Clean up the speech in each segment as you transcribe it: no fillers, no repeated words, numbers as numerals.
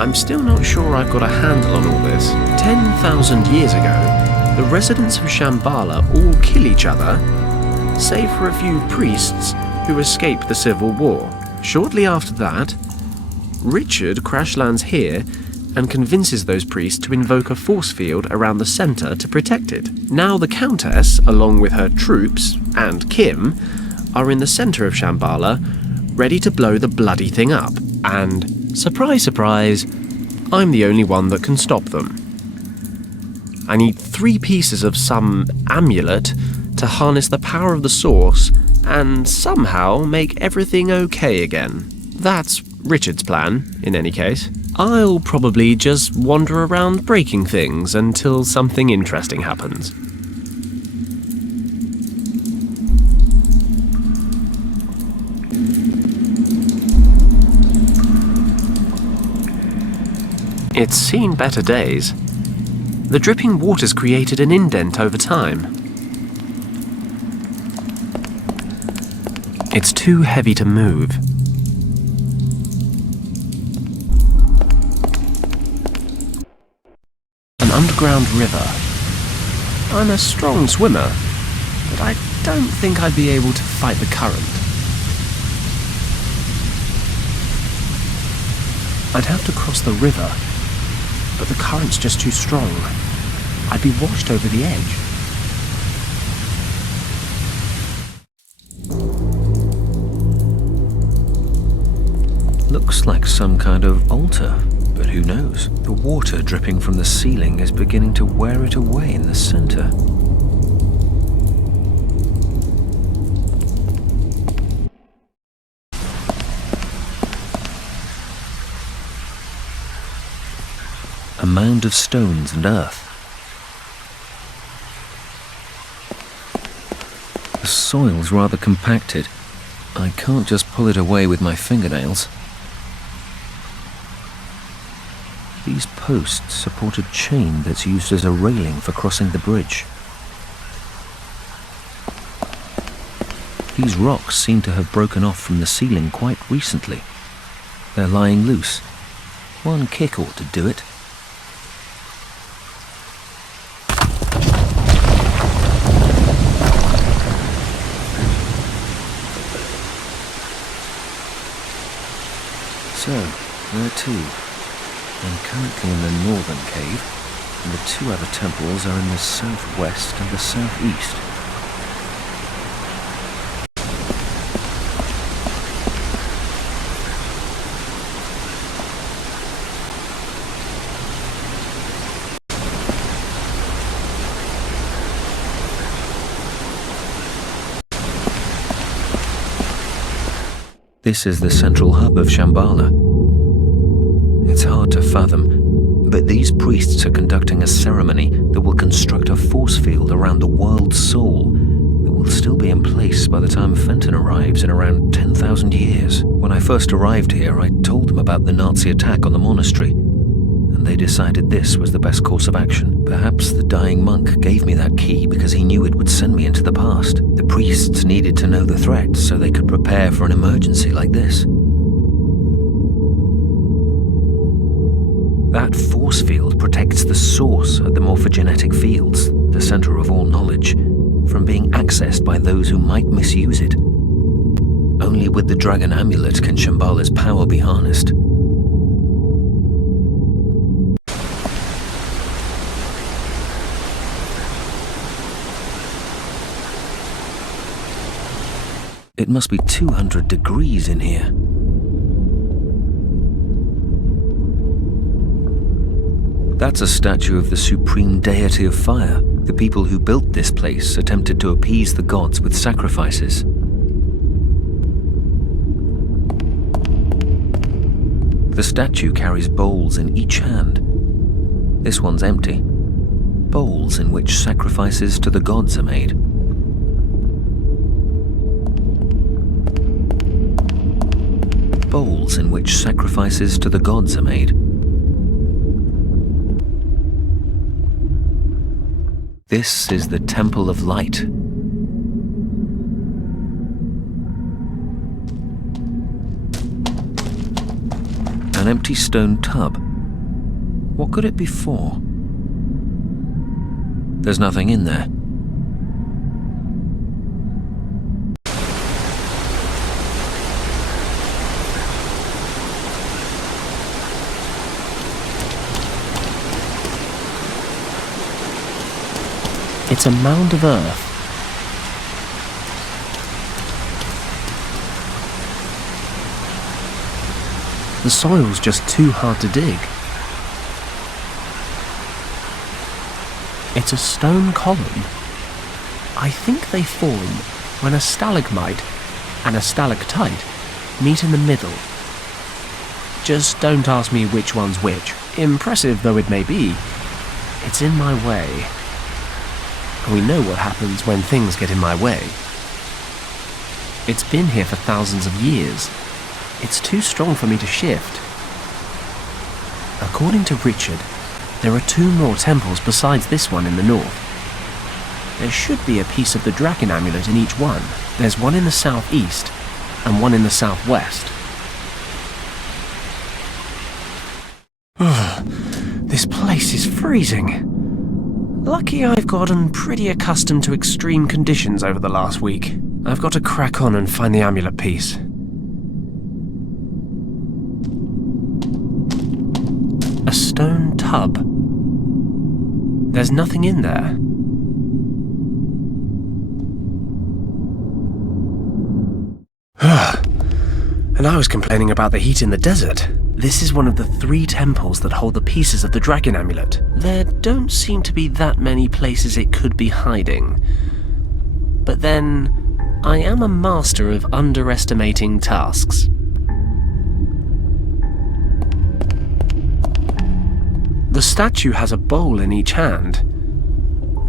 I'm still not sure I've got a handle on all this. 10,000 years ago, the residents of Shambhala all kill each other, save for a few priests who escape the civil war. Shortly after that, Richard crash lands here and convinces those priests to invoke a force field around the centre to protect it. Now the Countess, along with her troops, and Kim, are in the centre of Shambhala, ready to blow the bloody thing up. And, surprise, surprise, I'm the only one that can stop them. I need 3 pieces of some amulet to harness the power of the source and somehow make everything okay again. That's Richard's plan, in any case. I'll probably just wander around breaking things until something interesting happens. It's seen better days. The dripping water's created an indent over time. It's too heavy to move. An underground river. I'm a strong swimmer, but I don't think I'd be able to fight the current. I'd have to cross the river, but the current's just too strong. I'd be washed over the edge. Looks like some kind of altar, but who knows? The water dripping from the ceiling is beginning to wear it away in the center. A mound of stones and earth. The soil's rather compacted. I can't just pull it away with my fingernails. These posts support a chain that's used as a railing for crossing the bridge. These rocks seem to have broken off from the ceiling quite recently. They're lying loose. One kick ought to do it. So, there too. I'm currently in the northern cave, and the 2 other temples are in the southwest and the southeast. This is the central hub of Shambhala. It's hard to fathom, but these priests are conducting a ceremony that will construct a force field around the world's soul that will still be in place by the time Fenton arrives in around 10,000 years. When I first arrived here, I told them about the Nazi attack on the monastery, and they decided this was the best course of action. Perhaps the dying monk gave me that key because he knew it would send me into the past. The priests needed to know the threat so they could prepare for an emergency like this. That force field protects the source of the morphogenetic fields, the center of all knowledge, from being accessed by those who might misuse it. Only with the dragon amulet can Shambhala's power be harnessed. It must be 200 degrees in here. That's a statue of the supreme deity of fire. The people who built this place attempted to appease the gods with sacrifices. The statue carries bowls in each hand. This one's empty. Bowls in which sacrifices to the gods are made. Bowls in which sacrifices to the gods are made. This is the Temple of Light. An empty stone tub What could it be for? There's nothing in there. It's a mound of earth. The soil's just too hard to dig. It's a stone column. I think they form when a stalagmite and a stalactite meet in the middle. Just don't ask me which one's which. Impressive though it may be, it's in my way. And we know what happens when things get in my way. It's been here for thousands of years. It's too strong for me to shift. According to Richard, there are 2 more temples besides this one in the north. There should be a piece of the dragon amulet in each one. There's one in the southeast and one in the southwest. This place is freezing. Lucky I've gotten pretty accustomed to extreme conditions over the last week. I've got to crack on and find the amulet piece. A stone tub. There's nothing in there. And I was complaining about the heat in the desert. This is one of the 3 temples that hold the pieces of the dragon amulet. There don't seem to be that many places it could be hiding. But then, I am a master of underestimating tasks. The statue has a bowl in each hand.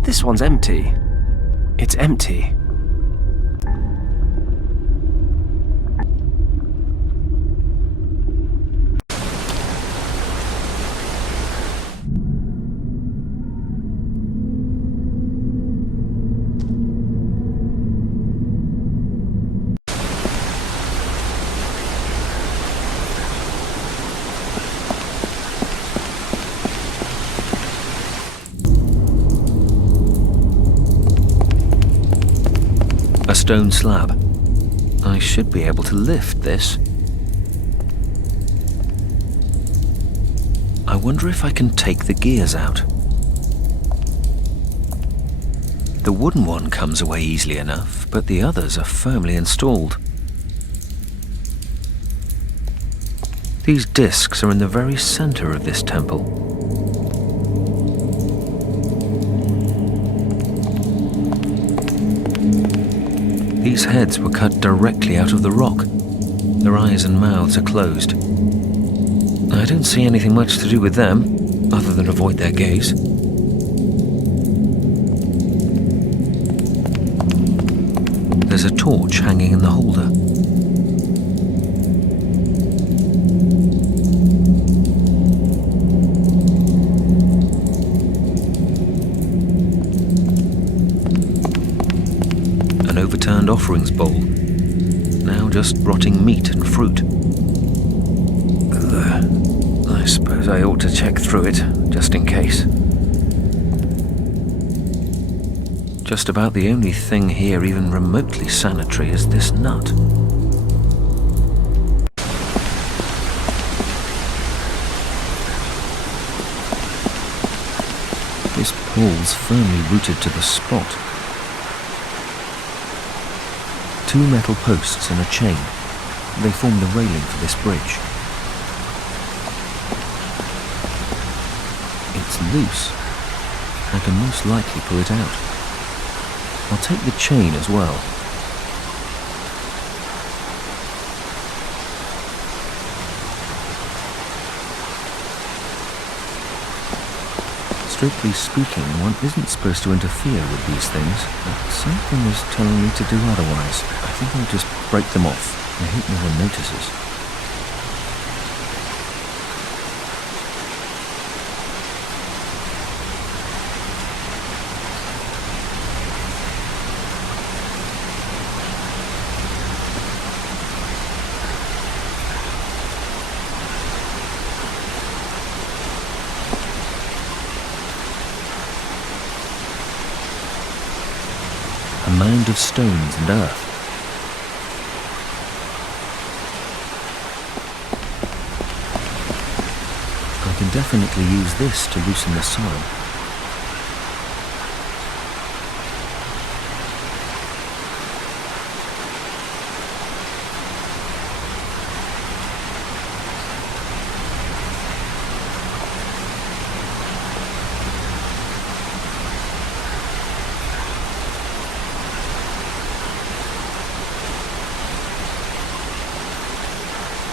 This one's empty. It's empty. A stone slab. I should be able to lift this. I wonder if I can take the gears out. The wooden one comes away easily enough, but the others are firmly installed. These discs are in the very center of this temple. These heads were cut directly out of the rock. Their eyes and mouths are closed. I don't see anything much to do with them, other than avoid their gaze. There's a torch hanging in the holder. An overturned offerings bowl, now just rotting meat and fruit. I suppose I ought to check through it, just in case. Just about the only thing here even remotely sanitary is this nut. This pole's firmly rooted to the spot. 2 metal posts and a chain. They form the railing for this bridge. It's loose. I can most likely pull it out. I'll take the chain as well. Strictly speaking, one isn't supposed to interfere with these things, but something is telling me to do otherwise. I think I'll just break them off. I hope no one notices. mound of stones and earth. I can definitely use this to loosen the soil.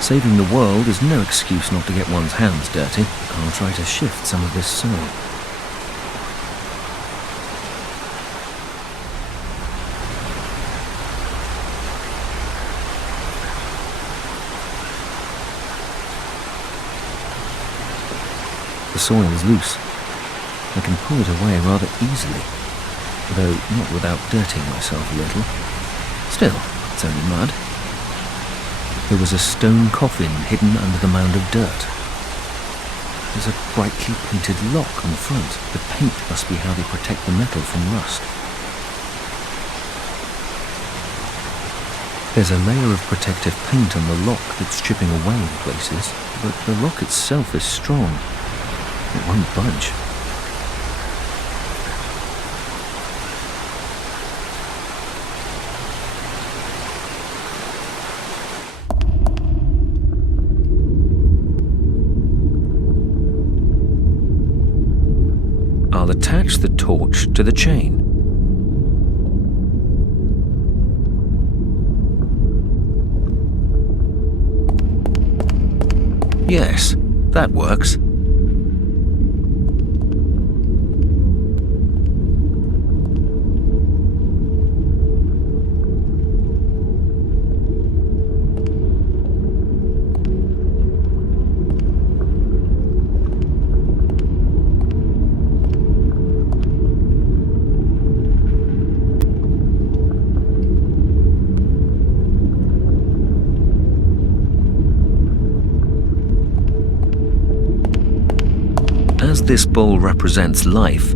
Saving the world is no excuse not to get one's hands dirty. I'll try to shift some of this soil. The soil is loose. I can pull it away rather easily, though not without dirtying myself a little. Still, it's only mud. There was a stone coffin hidden under the mound of dirt. There's a brightly painted lock on the front. The paint must be how they protect the metal from rust. There's a layer of protective paint on the lock that's chipping away in places, but the lock itself is strong. It won't budge. I'll attach the torch to the chain. Yes, that works. As this bowl represents life,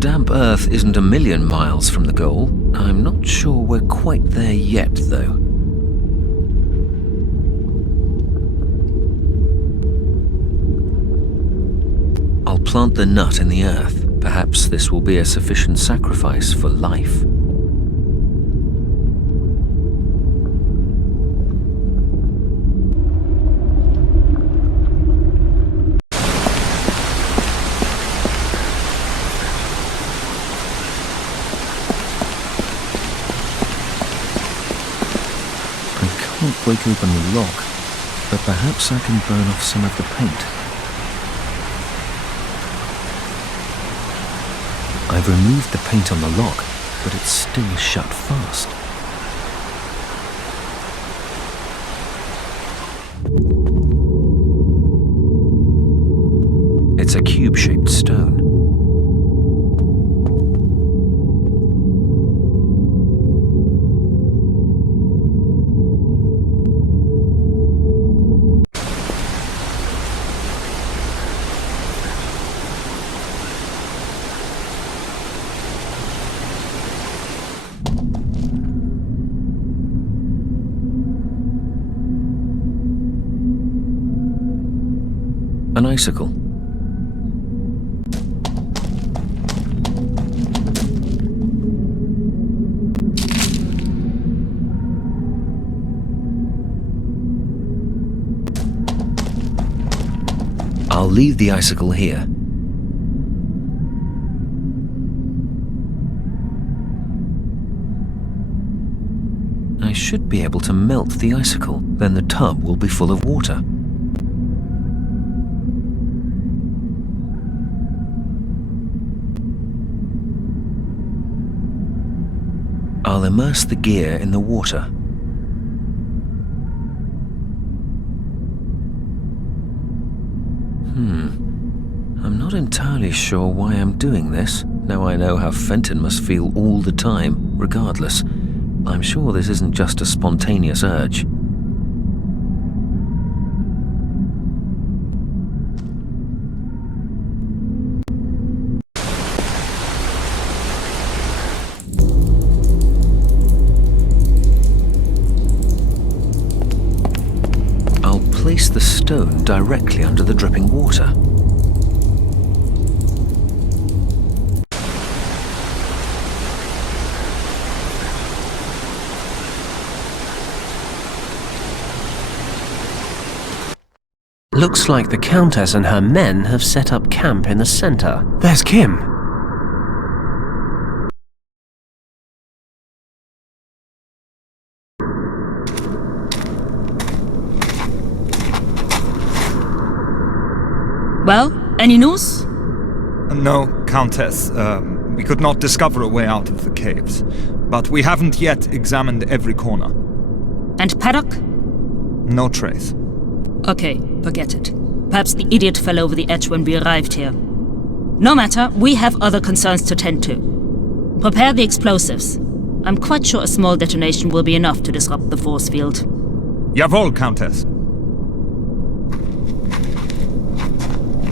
damp earth isn't a million miles from the goal. I'm not sure we're quite there yet, though. I'll plant the nut in the earth. Perhaps this will be a sufficient sacrifice for life. I can't break open the lock, but perhaps I can burn off some of the paint. I've removed the paint on the lock, but it's still shut fast. It's a cube-shaped stone. An icicle. I'll leave the icicle here. I should be able to melt the icicle, then the tub will be full of water. I'll immerse the gear in the water. I'm not entirely sure why I'm doing this. Now I know how Fenton must feel all the time, regardless. I'm sure this isn't just a spontaneous urge. place the stone directly under the dripping water. Looks like the Countess and her men have set up camp in the center. There's Kim. Well, any news? No, Countess. We could not discover a way out of the caves. But we haven't yet examined every corner. And Paddock? No trace. Okay, forget it. Perhaps the idiot fell over the edge when we arrived here. No matter, we have other concerns to tend to. Prepare the explosives. I'm quite sure a small detonation will be enough to disrupt the force field. Jawohl, Countess.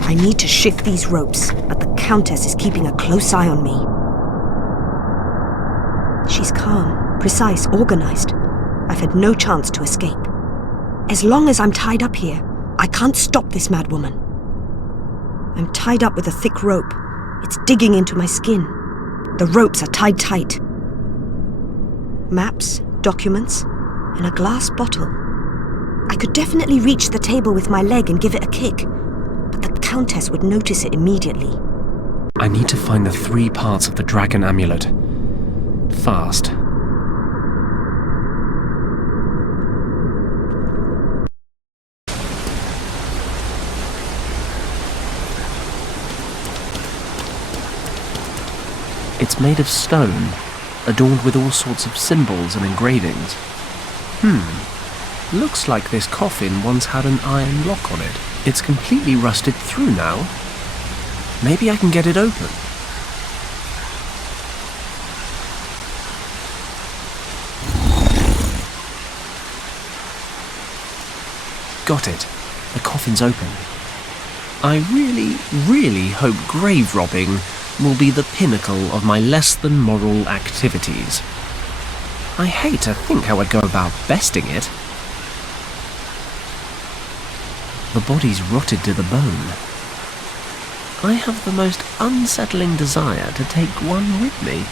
I need to shift these ropes, but the Countess is keeping a close eye on me. She's calm, precise, organized. I've had no chance to escape. As long as I'm tied up here, I can't stop this madwoman. I'm tied up with a thick rope. It's digging into my skin. The ropes are tied tight. Maps, documents, and a glass bottle. I could definitely reach the table with my leg and give it a kick, but the Countess would notice it immediately. I need to find the 3 parts of the dragon amulet. Fast. It's made of stone, adorned with all sorts of symbols and engravings. Looks like this coffin once had an iron lock on it. It's completely rusted through now. Maybe I can get it open. Got it. The coffin's open. I really hope grave robbing will be the pinnacle of my less than moral activities. I hate to think how I'd go about besting it. The body's rotted to the bone. I have the most unsettling desire to take one with me.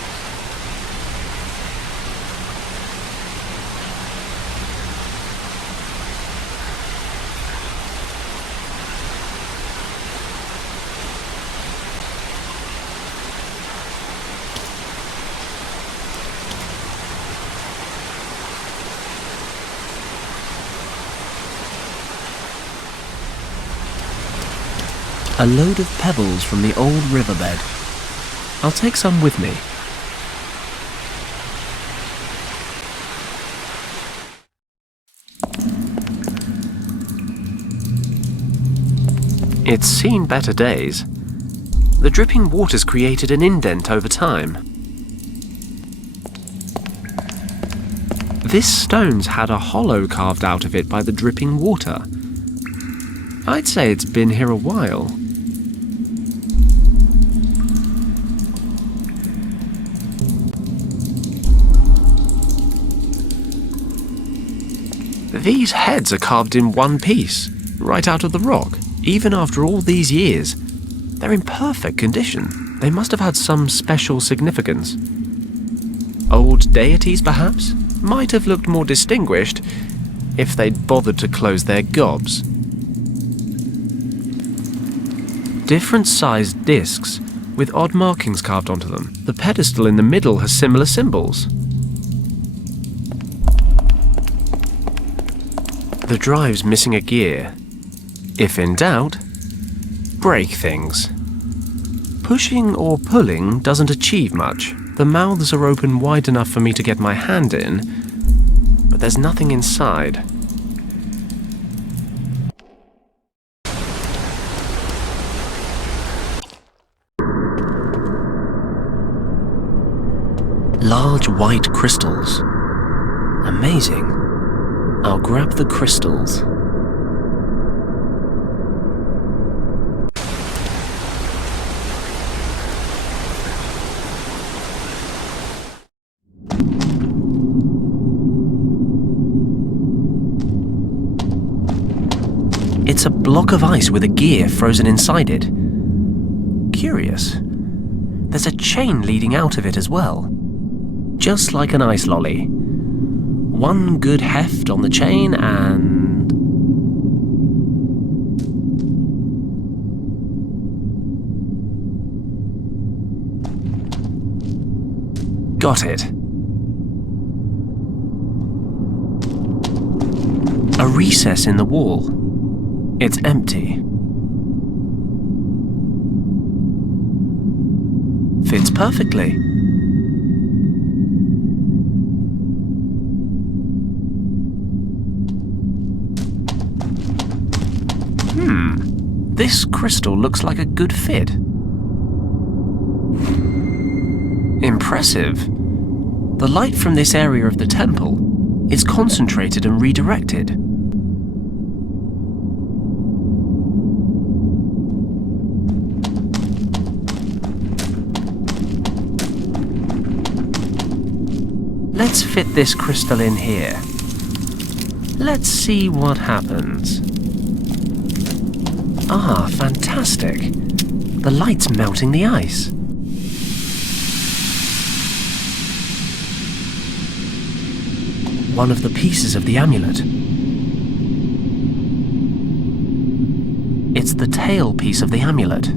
A load of pebbles from the old riverbed. I'll take some with me. It's seen better days. The dripping water's created an indent over time. This stone's had a hollow carved out of it by the dripping water. I'd say it's been here a while. These heads are carved in one piece, right out of the rock. Even after all these years, they're in perfect condition. They must have had some special significance. Old deities, perhaps, might have looked more distinguished if they'd bothered to close their gobs. Different sized discs with odd markings carved onto them. The pedestal in the middle has similar symbols. The drive's missing a gear. If in doubt, break things. Pushing or pulling doesn't achieve much. The mouths are open wide enough for me to get my hand in, but there's nothing inside. Large white crystals. Amazing. I'll grab the crystals. It's a block of ice with a gear frozen inside it. Curious. There's a chain leading out of it as well. Just like an ice lolly. One good heft on the chain and... Got it. A recess in the wall. It's empty. Fits perfectly. This crystal looks like a good fit. Impressive. The light from this area of the temple is concentrated and redirected. Let's fit this crystal in here. Let's see what happens. Ah, fantastic. The light's melting the ice. One of the pieces of the amulet. It's the tail piece of the amulet.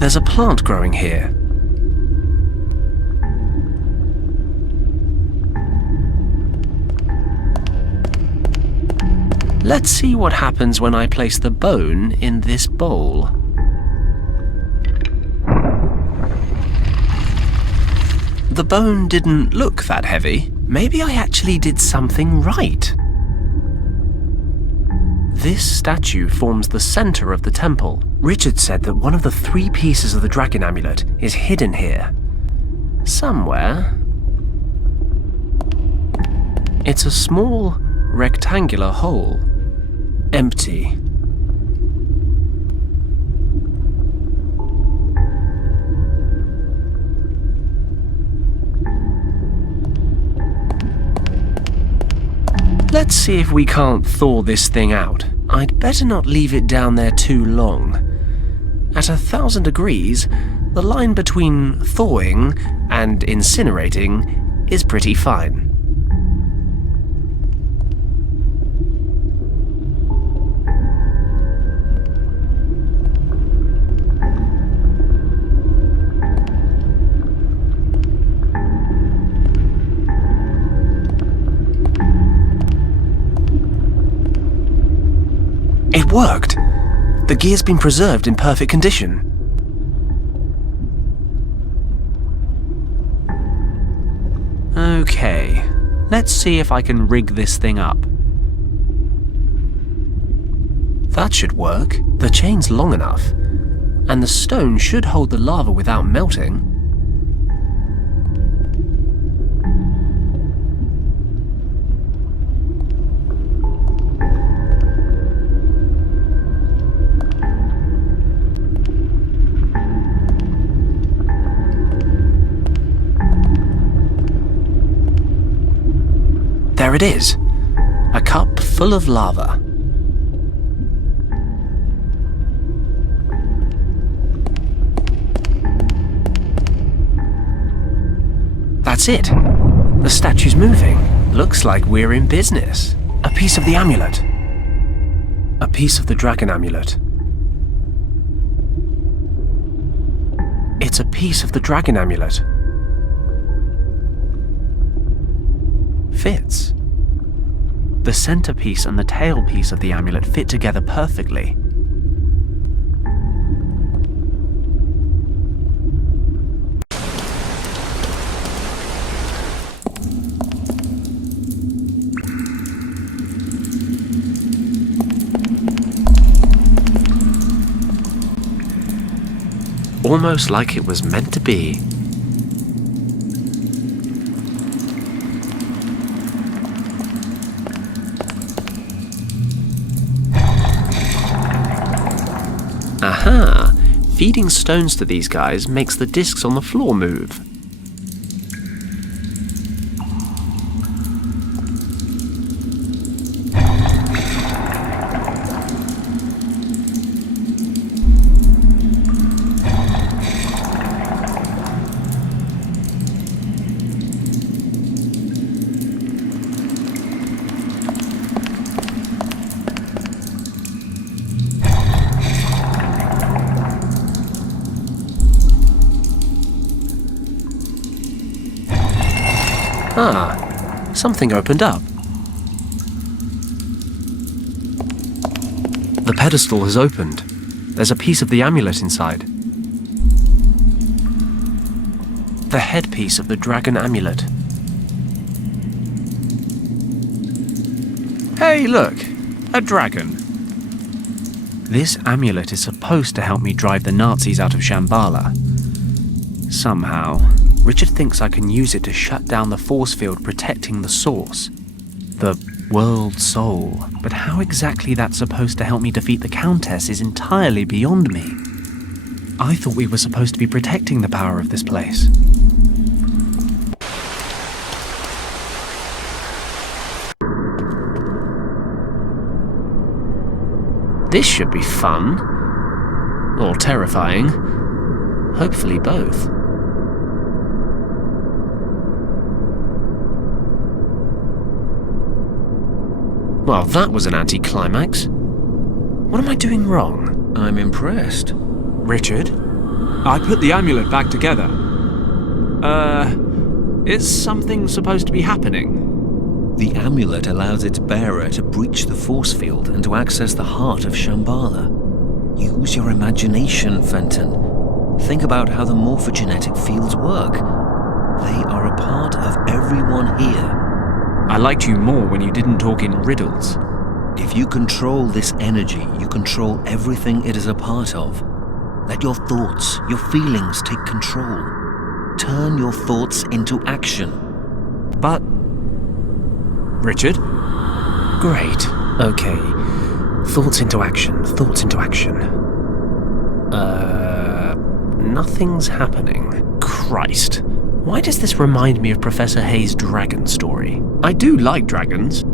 There's a plant growing here. Let's see what happens when I place the bone in this bowl. The bone didn't look that heavy. Maybe I actually did something right. This statue forms the center of the temple. Richard said that one of the 3 pieces of the dragon amulet is hidden here. Somewhere. It's a small, rectangular hole. Empty. Let's see if we can't thaw this thing out. I'd better not leave it down there too long. At 1,000 degrees, the line between thawing and incinerating is pretty fine. It worked! The gear's been preserved in perfect condition. Okay, let's see if I can rig this thing up. That should work. The chain's long enough, and the stone should hold the lava without melting. There it is, a cup full of lava. That's it. The statue's moving. Looks like we're in business. A piece of the amulet. A piece of the dragon amulet. It's a piece of the dragon amulet. Fits. The centerpiece and the tailpiece of the amulet fit together perfectly. Almost like it was meant to be. Aha! Feeding stones to these guys makes the discs on the floor move. Ah, something opened up. The pedestal has opened. There's a piece of the amulet inside. The headpiece of the dragon amulet. Hey, look! A dragon. This amulet is supposed to help me drive the Nazis out of Shambhala. Somehow, Richard thinks I can use it to shut down the force field protecting the source. The world soul. But how exactly that's supposed to help me defeat the Countess is entirely beyond me. I thought we were supposed to be protecting the power of this place. This should be fun. Or terrifying. Hopefully both. Well, that was an anticlimax. What am I doing wrong? I'm impressed. Richard? I put the amulet back together. Is something supposed to be happening? The amulet allows its bearer to breach the force field and to access the heart of Shambhala. Use your imagination, Fenton. Think about how the morphogenetic fields work. They are a part of everyone here. I liked you more when you didn't talk in riddles. If you control this energy, you control everything it is a part of. Let your thoughts, your feelings take control. Turn your thoughts into action. But... Richard? Great. Okay. Thoughts into action. Thoughts into action. Nothing's happening. Christ. Why does this remind me of Professor Hayes' dragon story? I do like dragons.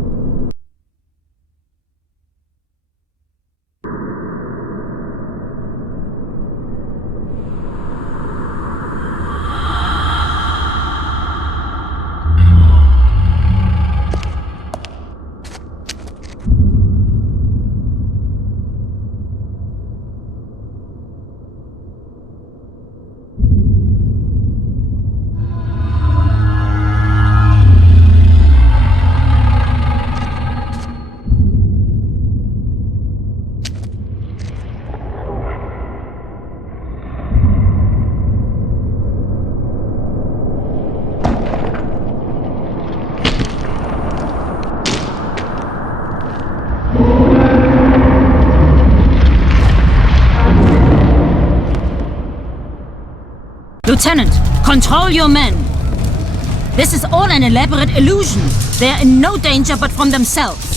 Lieutenant, control your men. This is all an elaborate illusion. They are in no danger but from themselves.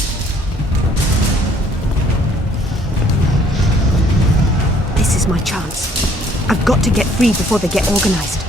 This is my chance. I've got to get free before they get organized.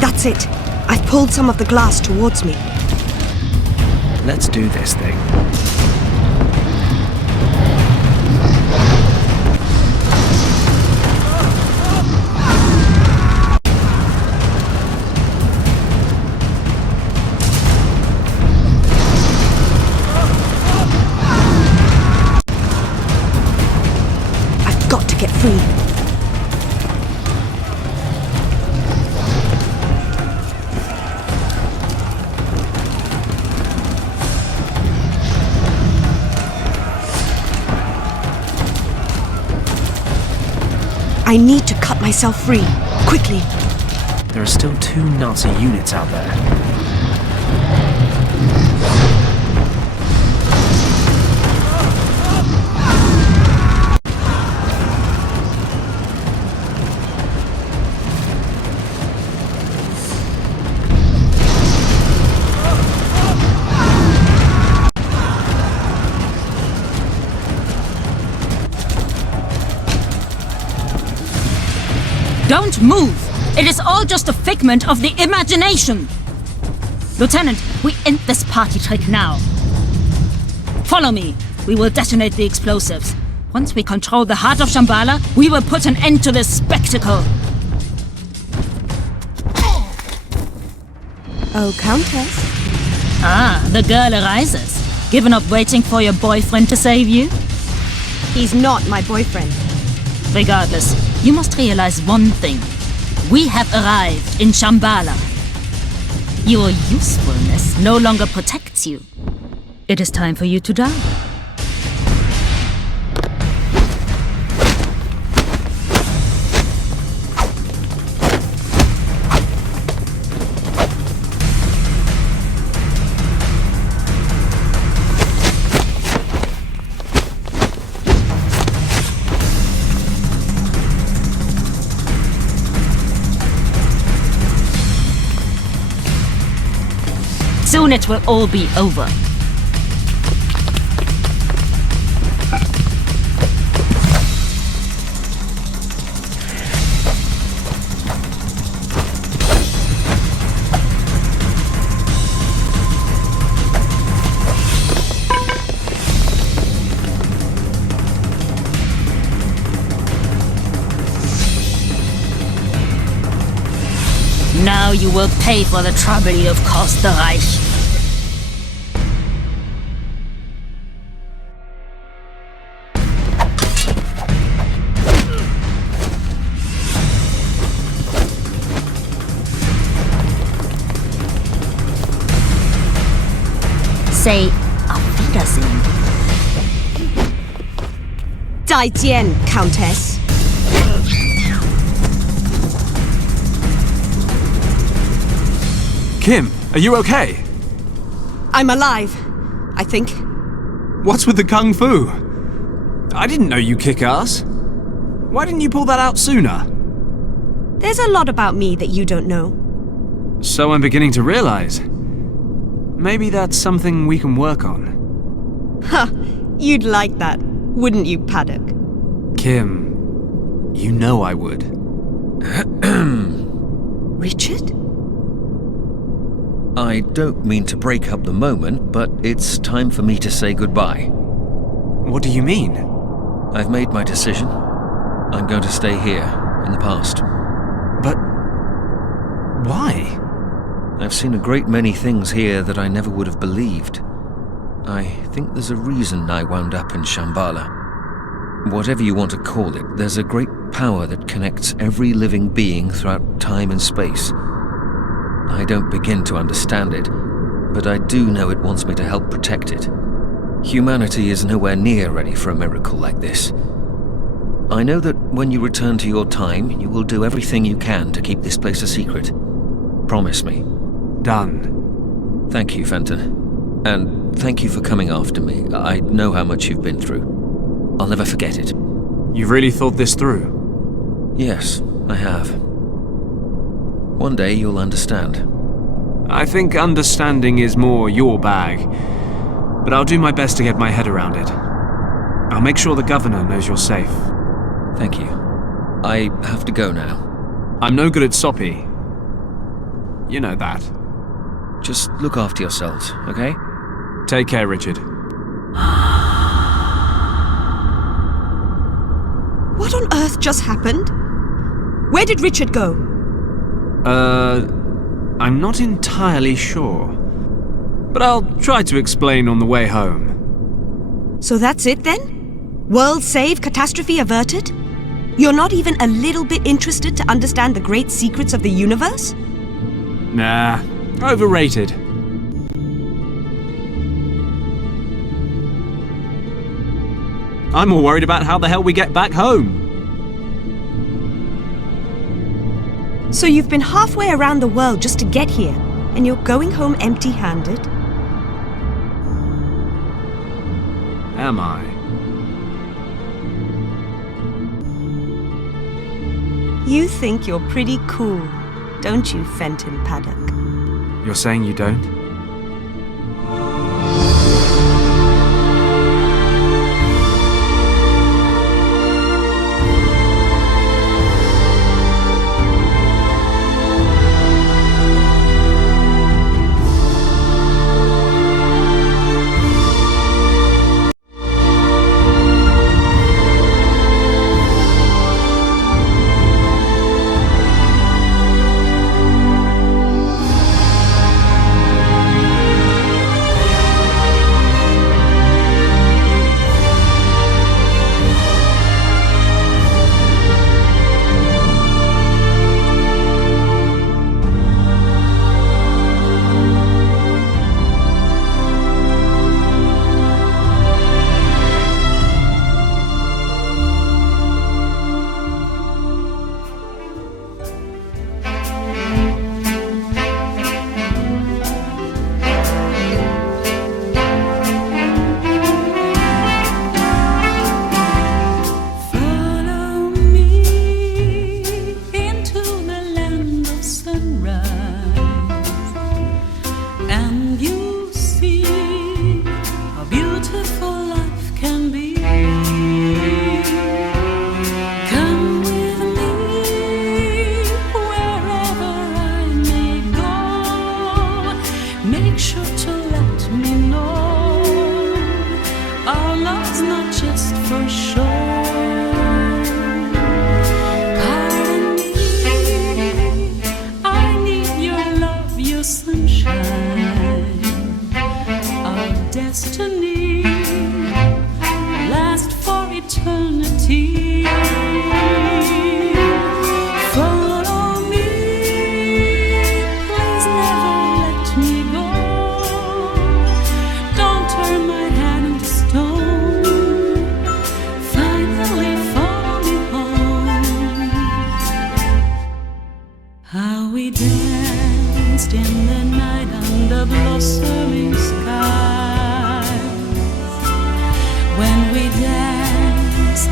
That's it. I've pulled some of the glass towards me. Let's do this thing. I've got to get free. I need to cut myself free. Quickly. There are still 2 Nazi units out there. Don't move! It is all just a figment of the imagination! Lieutenant, we end this party trick now. Follow me. We will detonate the explosives. Once we control the heart of Shambhala, we will put an end to this spectacle. Oh, Countess. Ah, the girl arises. Given up waiting for your boyfriend to save you? He's not my boyfriend. Regardless, you must realize one thing. We have arrived in Shambhala. Your usefulness no longer protects you. It is time for you to die. Soon it will all be over. Now you will pay for the trouble you have caused the Reich. Say auf Wiedersehen. 再见, Countess. Kim, are you okay? I'm alive, I think. What's with the kung fu? I didn't know you kick ass. Why didn't you pull that out sooner? There's a lot about me that you don't know. So I'm beginning to realize. Maybe that's something we can work on. Ha! You'd like that, wouldn't you, Paddock? Kim, you know I would. Richard? I don't mean to break up the moment, but it's time for me to say goodbye. What do you mean? I've made my decision. I'm going to stay here, in the past. But why? I've seen a great many things here that I never would have believed. I think there's a reason I wound up in Shambhala. Whatever you want to call it, there's a great power that connects every living being throughout time and space. I don't begin to understand it, but I do know it wants me to help protect it. Humanity is nowhere near ready for a miracle like this. I know that when you return to your time, you will do everything you can to keep this place a secret. Promise me. Done. Thank you, Fenton. And thank you for coming after me. I know how much you've been through. I'll never forget it. You've really thought this through? Yes, I have. One day you'll understand. I think understanding is more your bag, but I'll do my best to get my head around it. I'll make sure the governor knows you're safe. Thank you. I have to go now. I'm no good at soppy. You know that. Just look after yourselves, okay? Take care, Richard. What on earth just happened? Where did Richard go? I'm not entirely sure. But I'll try to explain on the way home. So that's it then? World saved, catastrophe averted? You're not even a little bit interested to understand the great secrets of the universe? Nah, overrated. I'm more worried about how the hell we get back home. So you've been halfway around the world just to get here, And you're going home empty-handed? Am I? You think you're pretty cool, don't you, Fenton Paddock? You're saying you don't?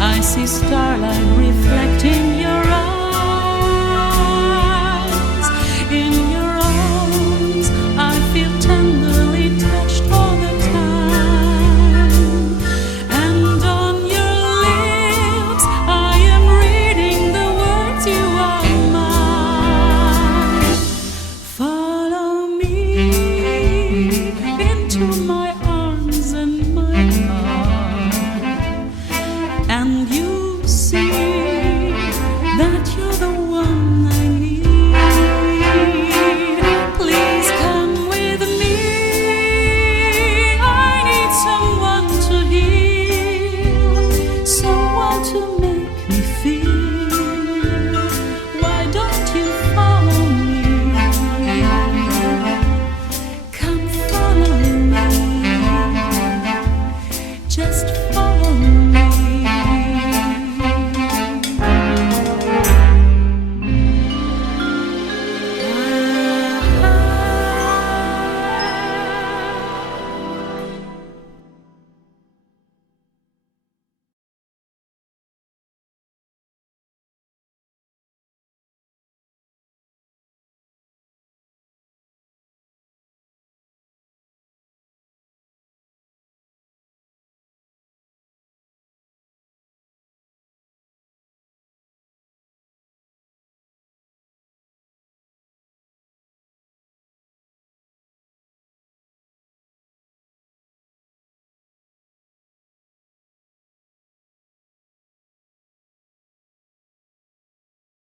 I see starlight reflecting